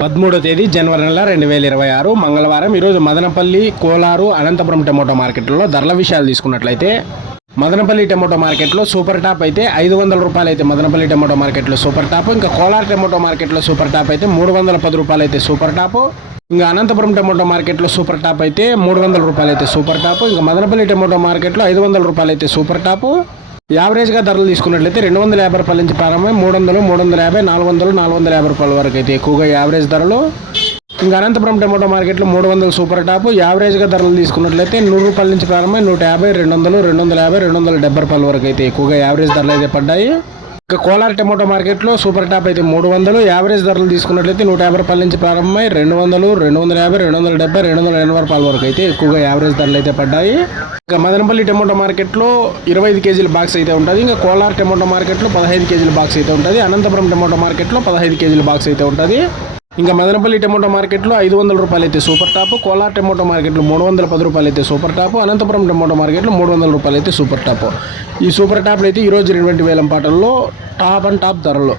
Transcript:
పదమూడో తేదీ జనవరి నెల రెండు వేల ఇరవై ఆరు మంగళవారం. ఈరోజు మదనపల్లి కోలారు అనంతపురం టమోటా మార్కెట్లో ధరల విషయాలు తీసుకున్నట్లయితే మదనపల్లి టమోటా మార్కెట్లో సూపర్ టాప్ అయితే ఐదు వందల రూపాయలు అయితే మదనపల్లి టమోటా మార్కెట్లో సూపర్ టాప్ ఇంకా కోలార్ టమోటో మార్కెట్లో సూపర్ టాప్ అయితే మూడు వందల పది రూపాయలు అయితే సూపర్ టాప్ ఇంకా అనంతపురం టమోటో మార్కెట్లో సూపర్ టాప్ అయితే మూడు వందల రూపాయలు అయితే సూపర్ టాప్ ఇంకా మదనపల్లి టమోటో మార్కెట్లో ఐదు వందల రూపాయలు అయితే సూపర్ టాప్ యావరేజ్గా ధరలు తీసుకున్నట్లయితే రెండు వందల యాభై రూపాయల నుంచి ప్రారంభమై మూడు వందలు మూడు వందల యాభై నాలుగు వందలు నాలుగు వందల యాభై రూపాయల వరకు అయితే ఎక్కువగా యావరేజ్ ధరలు. ఇంకా అనంతపురం టమోటో మార్కెట్లో మూడు వందల సూపర్ టాప్. యావరేజ్గా ధరలు తీసుకున్నట్లయితే నూరు రూపాయల నుంచి ప్రారంభమై నూట యాభై రెండు వందలు రెండు వందల యాభై రెండు వందల డెబ్బై రూపాయల వరకు అయితే ఎక్కువగా యావరేజ్ ధరలు అయితే పడ్డాయి. ఇంకా కోలార్ టమోటా మార్కెట్లో సూపర్ టాప్ అయితే మూడు వందలు యావరేజ్ ధరలు తీసుకున్నట్లయితే నూట యాభై రూపాయల నుంచి ప్రారంభమై రెండు వందలు రెండు వందల యాభై రెండు వందల డెబ్బై రెండు వందల ఎనభై రూపాయల వరకు అయితే ఎక్కువగా యావరేజ్ ధరలు అయితే పడ్డాయి. ఇంకా మదనపల్లి టమోటా మార్కెట్లో ఇరవై ఐదు కేజీల బాక్స్ అయితే ఉంటుంది. ఇంకా కోలార్ టమోటా మార్కెట్లో పదహైదు కేజీల బాక్స్ అయితే ఉంటుంది. అనంతపురం టమోటా మార్కెట్లో పదహైదు కేజీల బాక్స్ అయితే ఉంటుంది. ఇంకా మదనపల్లి టమోటా మార్కెట్లో ఐదు వందల రూపాయలు అయితే సూపర్ టాప్ కోలార్ టమోటో మార్కెట్లో మూడు వందల పది రూపాయలు అయితే సూపర్ టాప్ అనంతపురం టమోటా మార్కెట్లో మూడు వందల రూపాయలు అయితే సూపర్ టాప్. ఈ సూపర్ టాప్లు అయితే ఈరోజు ఇరవై వేలం పాటల్లో టాప్ అండ్ టాప్ ధరలు.